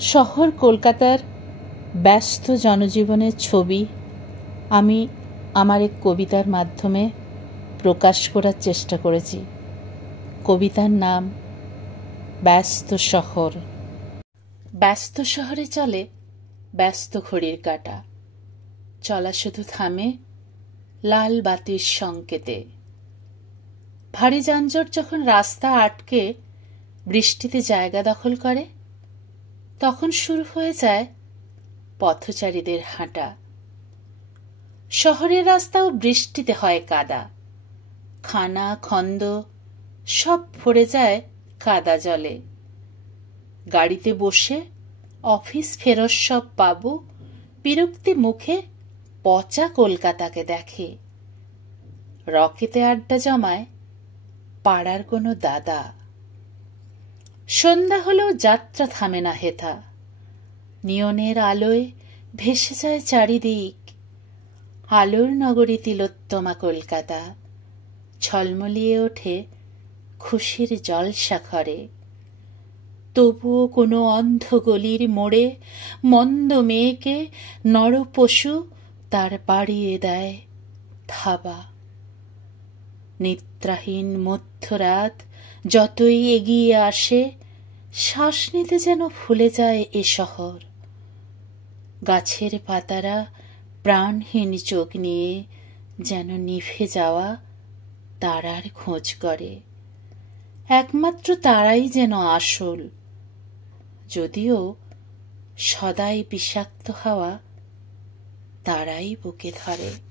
শহর কলকাতার ব্যস্ত জনজীবনের ছবি আমি আমার এক কবিতার মাধ্যমে প্রকাশ করার চেষ্টা করেছি। কবিতার নাম ব্যস্ত শহর। ব্যস্ত শহরে চলে ব্যস্ত ঘড়ির কাঁটা, চলা শুধু থামে লাল বাতির সংকেতে। ভারী যানজট যখন রাস্তা আটকে বৃষ্টিতে জায়গা দখল করে, তখন শুরু হয়ে যায় পথচারীদের হাঁটা। শহরের রাস্তাও বৃষ্টিতে হয় কাদা, খানা খন্দ সব ভরে যায় কাদা জলে। গাড়িতে বসে অফিস ফেরত সব বাবু বিরক্তি মুখে পচা কলকাতাকে দেখে। রকেতে আড্ডা জমায় পাড়ার কোনো দাদা। সন্ধ্যা হলেও যাত্রা থামে না হেথা, নিয়নের আলোয় ভেসে যায় চারিদিক। আলোর নগরী তিলোত্তমা কলকাতা, ঝলমলিয়ে ওঠে খুশির জলসা ঘরে। তবুও কোনো অন্ধ গলির মোড়ে মন্দ মেয়েকে নরপশু তার বাড়িয়ে দেয় থাবা। নিদ্রাহীন মধ্যরাত যতই এগিয়ে আসে, শ্বাস নিতে যেন ভুলে যায় এ শহর। গাছের পাতারা প্রাণহীন চোখ নিয়ে যেন নিভে যাওয়া তারার খোঁজ করে। একমাত্র তারাই যেন আসল, যদিও সদাই বিষাক্ত হাওয়া তারাই বুকে ধরে।